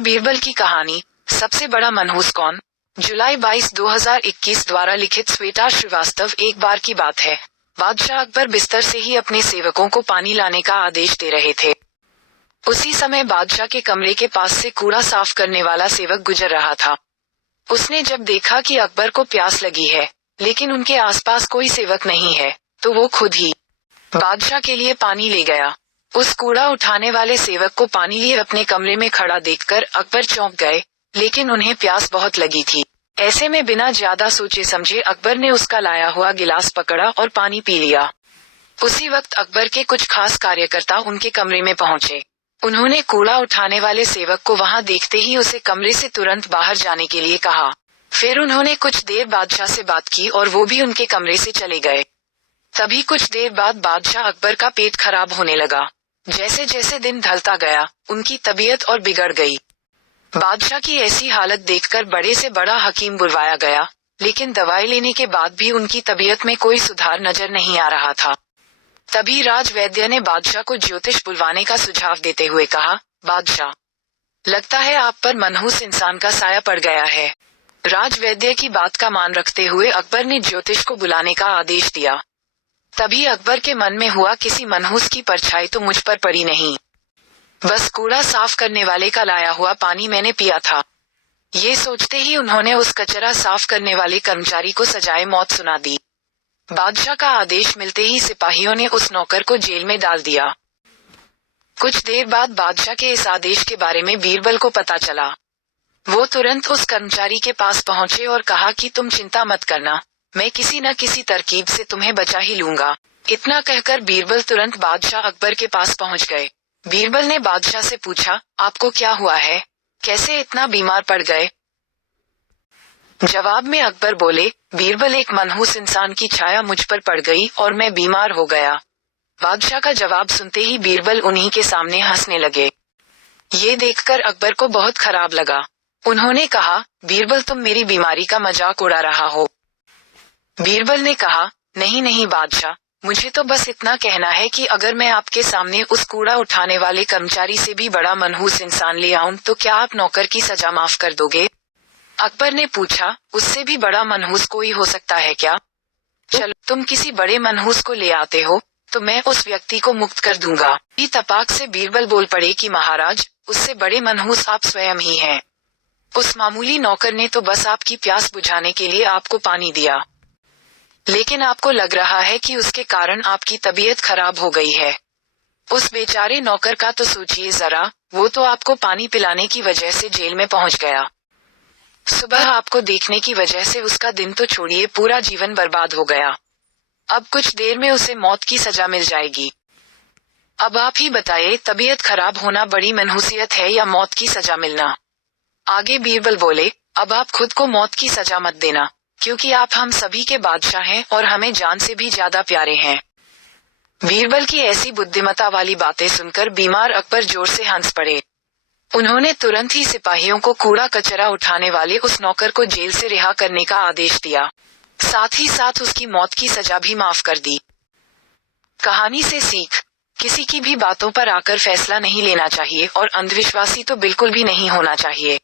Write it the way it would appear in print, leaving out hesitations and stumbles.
बीरबल की कहानी सबसे बड़ा मनहूस कौन, जुलाई 22, 2021 द्वारा लिखित श्वेता श्रीवास्तव। एक बार की बात है, बादशाह अकबर बिस्तर से ही अपने सेवकों को पानी लाने का आदेश दे रहे थे। उसी समय बादशाह के कमरे के पास से कूड़ा साफ करने वाला सेवक गुजर रहा था। उसने जब देखा कि अकबर को प्यास लगी है, लेकिन उनके आसपास कोई सेवक नहीं है, तो वो खुद ही बादशाह के लिए पानी ले गया। उस कूड़ा उठाने वाले सेवक को पानी लिए अपने कमरे में खड़ा देखकर अकबर चौंक गए, लेकिन उन्हें प्यास बहुत लगी थी। ऐसे में बिना ज्यादा सोचे समझे अकबर ने उसका लाया हुआ गिलास पकड़ा और पानी पी लिया। उसी वक्त अकबर के कुछ खास कार्यकर्ता उनके कमरे में पहुंचे। उन्होंने कूड़ा उठाने वाले सेवक को वहां देखते ही उसे कमरे से तुरंत बाहर जाने के लिए कहा। फिर उन्होंने कुछ देर बादशाह से बात की और वो भी उनके कमरे से चले गए। तभी कुछ देर बाद बादशाह अकबर का पेट खराब होने लगा। जैसे जैसे दिन ढलता गया, उनकी तबीयत और बिगड़ गई। बादशाह की ऐसी हालत देखकर बड़े से बड़ा हकीम बुलवाया गया, लेकिन दवाई लेने के बाद भी उनकी तबीयत में कोई सुधार नजर नहीं आ रहा था। तभी राजवैद्य ने बादशाह को ज्योतिष बुलवाने का सुझाव देते हुए कहा, बादशाह, लगता है आप पर मनहूस इंसान का साया पड़ गया है। राजवैद्य की बात का मान रखते हुए अकबर ने ज्योतिष को बुलाने का आदेश दिया। तभी अकबर के मन में हुआ, किसी मनहूस की परछाई तो मुझ पर पड़ी नहीं, बस कूड़ा साफ करने वाले का लाया हुआ पानी मैंने पिया था। ये सोचते ही उन्होंने उस कचरा साफ करने वाले कर्मचारी को सजाए मौत सुना दी। बादशाह का आदेश मिलते ही सिपाहियों ने उस नौकर को जेल में डाल दिया। कुछ देर बाद बादशाह के इस आदेश के बारे में बीरबल को पता चला। वो तुरंत उस कर्मचारी के पास पहुंचे और कहा कि तुम चिंता मत करना, मैं किसी न किसी तरकीब से तुम्हें बचा ही लूंगा। इतना कहकर बीरबल तुरंत बादशाह अकबर के पास पहुंच गए। बीरबल ने बादशाह से पूछा, आपको क्या हुआ है, कैसे इतना बीमार पड़ गए? जवाब में अकबर बोले, बीरबल, एक मनहूस इंसान की छाया मुझ पर पड़ गई और मैं बीमार हो गया। बादशाह का जवाब सुनते ही बीरबल उन्हीं के सामने हंसने लगे। ये देखकर अकबर को बहुत खराब लगा। उन्होंने कहा, बीरबल, तुम मेरी बीमारी का मजाक उड़ा रहा हो। बीरबल ने कहा, नहीं नहीं बादशाह, मुझे तो बस इतना कहना है कि अगर मैं आपके सामने उस कूड़ा उठाने वाले कर्मचारी से भी बड़ा मनहूस इंसान ले आऊं तो क्या आप नौकर की सजा माफ कर दोगे? अकबर ने पूछा, उससे भी बड़ा मनहूस कोई हो सकता है क्या? चलो, तुम किसी बड़े मनहूस को ले आते हो तो मैं उस व्यक्ति को मुक्त कर दूंगा। तपाक से बीरबल बोल पड़े कि महाराज, उससे बड़े मनहूस आप स्वयं ही हैं। उस मामूली नौकर ने तो बस आपकी प्यास बुझाने के लिए आपको पानी दिया, लेकिन आपको लग रहा है कि उसके कारण आपकी तबीयत खराब हो गई है। उस बेचारे नौकर का तो सोचिए जरा, वो तो आपको पानी पिलाने की वजह से जेल में पहुंच गया। सुबह आपको देखने की वजह से उसका दिन तो छोड़िए, पूरा जीवन बर्बाद हो गया। अब कुछ देर में उसे मौत की सजा मिल जाएगी। अब आप ही बताइए, तबीयत खराब होना बड़ी मनहूसियत है या मौत की सजा मिलना? आगे बीरबल बोले, अब आप खुद को मौत की सजा मत देना, क्योंकि आप हम सभी के बादशाह हैं और हमें जान से भी ज्यादा प्यारे हैं। बीरबल की ऐसी बुद्धिमत्ता वाली बातें सुनकर बीमार अकबर जोर से हंस पड़े। उन्होंने तुरंत ही सिपाहियों को कूड़ा कचरा उठाने वाले उस नौकर को जेल से रिहा करने का आदेश दिया, साथ ही साथ उसकी मौत की सजा भी माफ कर दी। कहानी से सीख, किसी की भी बातों पर आकर फैसला नहीं लेना चाहिए और अंधविश्वासी तो बिल्कुल भी नहीं होना चाहिए।